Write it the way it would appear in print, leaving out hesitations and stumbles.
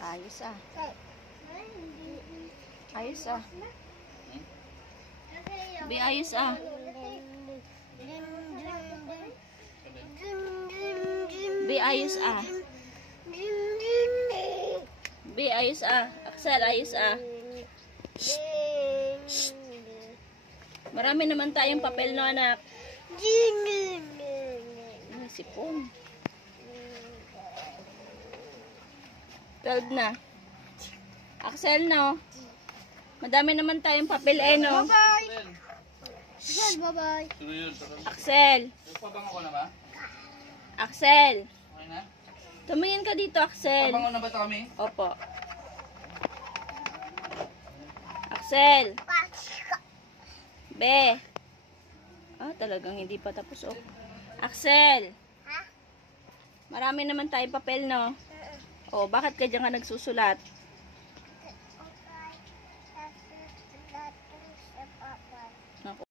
Ayos ah. Ayos ah. Bi, ayos ah. Bi, ayos ah. Bi, ayos ah. Axel, ayos ah. Shh. Marami naman tayong papel no, anak. Ay, sipon. 12 na. Axel, no? Madami naman tayong papel, eh, no? Bye-bye! Axel, bye-bye! Axel! Pabango ko na ba? Axel! Okay na? Tumingin ka dito, Axel. Pabango na ba ito kami? Opo. Axel! Be! Ah, talagang hindi pa tapos, oh. Axel! Marami naman tayong papel, no? Oh, bakit ka dyan ka nagsusulat?